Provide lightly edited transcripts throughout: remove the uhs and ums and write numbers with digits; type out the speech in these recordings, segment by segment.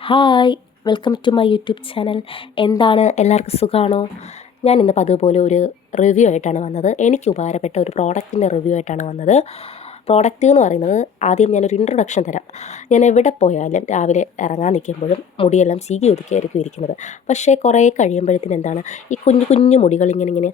Hi, welcome to my YouTube channel. എന്താണ്, എല്ലാവർക്കും സുഖമാണോ? ഞാൻ ഇന്ന് അതുപോലെ ഒരു റിവ്യൂ ആയിട്ടാണ് വന്നത്. എനിക്ക് ഉപകാരപ്പെട്ട ഒരു പ്രോഡക്റ്റിൻ്റെ റിവ്യൂ ആയിട്ടാണ് വന്നത്. പ്രോഡക്റ്റ് എന്ന് പറയുന്നത്, ആദ്യം ഞാനൊരു ഇൻട്രൊഡക്ഷൻ തരാം. ഞാൻ എവിടെ പോയാലും രാവിലെ ഇറങ്ങാൻ നിൽക്കുമ്പോഴും മുടിയെല്ലാം ചീകി ഒതുക്കിയായിരിക്കും ഇരിക്കുന്നത്. പക്ഷേ കുറേ കഴിയുമ്പോഴത്തേന് എന്താണ്, ഈ കുഞ്ഞു കുഞ്ഞു മുടികൾ ഇങ്ങനെ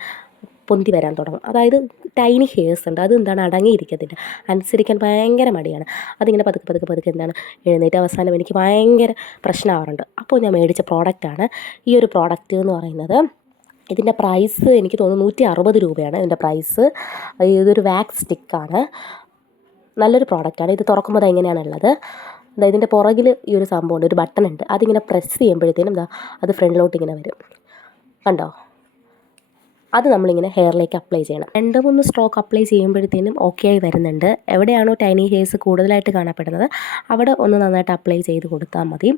പൊന്തി വരാൻ തുടങ്ങും. അതായത് ടൈനി ഹെയർസ് ഉണ്ട്, അത് എന്താണ് അടങ്ങിയിരിക്കത്തില്ല, അനുസരിക്കാൻ ഭയങ്കര മടിയാണ്. അതിങ്ങനെ പതുക്കെ പതുക്കെ പതുക്കെ എന്താണ് എഴുന്നേറ്റ് അവസാനം എനിക്ക് ഭയങ്കര പ്രശ്നമാവാറുണ്ട്. അപ്പോൾ ഞാൻ മേടിച്ച പ്രോഡക്റ്റാണ് ഈ ഒരു പ്രോഡക്റ്റ് എന്ന് പറയുന്നത്. ഇതിൻ്റെ പ്രൈസ് എനിക്ക് തോന്നുന്നു 160 രൂപയാണ് ഇതിൻ്റെ പ്രൈസ്. ഇതൊരു വാക്സ് സ്റ്റിക്കാണ്. നല്ലൊരു പ്രോഡക്റ്റാണ്. ഇത് തുറക്കുമ്പോൾ എങ്ങനെയാണുള്ളത്, ഇതിൻ്റെ പുറകിൽ ഈ ഒരു സംഭവമുണ്ട്, ഒരു ബട്ടൺ ഉണ്ട്. അതിങ്ങനെ പ്രസ് ചെയ്യുമ്പോഴത്തേനും അത് ഫ്രണ്ടിലോട്ട് ഇങ്ങനെ വരും, കണ്ടോ? അത് നമ്മളിങ്ങനെ ഹെയറിലേക്ക് അപ്ലൈ ചെയ്യണം. 2-3 സ്ട്രോക്ക് അപ്ലൈ ചെയ്യുമ്പോഴത്തേനും ഓക്കെ ആയി വരുന്നുണ്ട്. എവിടെയാണോ ടൈനി ഹെയർസ് കൂടുതലായിട്ട് കാണപ്പെടുന്നത് അവിടെ ഒന്ന് നന്നായിട്ട് അപ്ലൈ ചെയ്ത് കൊടുത്താൽ മതി.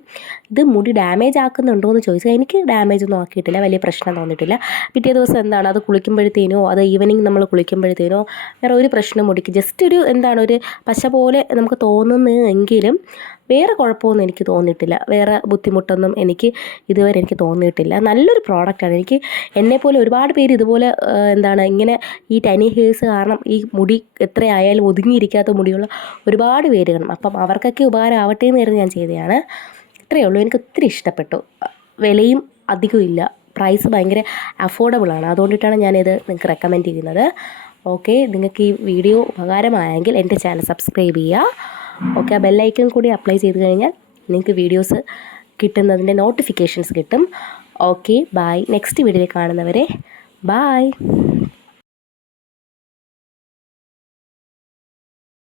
ഇത് മുടി ഡാമേജ് ആക്കുന്നുണ്ടോ എന്ന് ചോദിച്ചാൽ എനിക്ക് ഡാമേജ് ഒന്നും ആക്കിയിട്ടില്ല, വലിയ പ്രശ്നം തോന്നിയിട്ടില്ല. പിറ്റേ ദിവസം എന്താണ്, അത് കുളിക്കുമ്പോഴത്തേനോ അത് ഈവനിങ് നമ്മൾ കുളിക്കുമ്പോഴത്തേനോ വേറെ ഒരു പ്രശ്നം മുടിക്ക് ജസ്റ്റ് ഒരു ഒരു പശ പോലെ നമുക്ക് തോന്നുന്നെങ്കിലും വേറെ കുഴപ്പമൊന്നും എനിക്ക് തോന്നിയിട്ടില്ല. വേറെ ബുദ്ധിമുട്ടൊന്നും എനിക്ക് തോന്നിയിട്ടില്ല. നല്ലൊരു പ്രോഡക്റ്റാണ്. എന്നെപ്പോലെ ഒരുപാട് പേര് ഇതുപോലെ ഇങ്ങനെ ഈ ടൈനി ഹെയർസ് കാരണം ഈ മുടി എത്രയായാലും ഒതുങ്ങിയിരിക്കാത്ത മുടിയുള്ള ഒരുപാട് പേര് കാണും. അപ്പം അവർക്കൊക്കെ ഉപകാരം ആവട്ടെ എന്ന് കരുതി ഞാൻ ചെയ്തതാണ്. ഇത്രയേ ഉള്ളൂ. എനിക്ക് ഒത്തിരി ഇഷ്ടപ്പെട്ടു. വിലയും അധികമില്ല, പ്രൈസ് ഭയങ്കര അഫോർഡബിളാണ്. അതുകൊണ്ടിട്ടാണ് ഞാനിത് നിങ്ങൾക്ക് റെക്കമെൻഡ് ചെയ്യുന്നത്. ഓക്കെ, നിങ്ങൾക്ക് ഈ വീഡിയോ ഉപകാരമായെങ്കിൽ എൻ്റെ ചാനൽ സബ്സ്ക്രൈബ് ചെയ്യുക. ഓക്കെ, ആ ബെല്ലൈക്കൺ കൂടി അപ്ലൈ ചെയ്ത് കഴിഞ്ഞാൽ നിങ്ങൾക്ക് വീഡിയോസ് കിട്ടുന്നതിൻ്റെ നോട്ടിഫിക്കേഷൻസ് കിട്ടും. Okay, bye. നെക്സ്റ്റ് വീഡിയോയിൽ കാണുന്നവരെ ബൈ.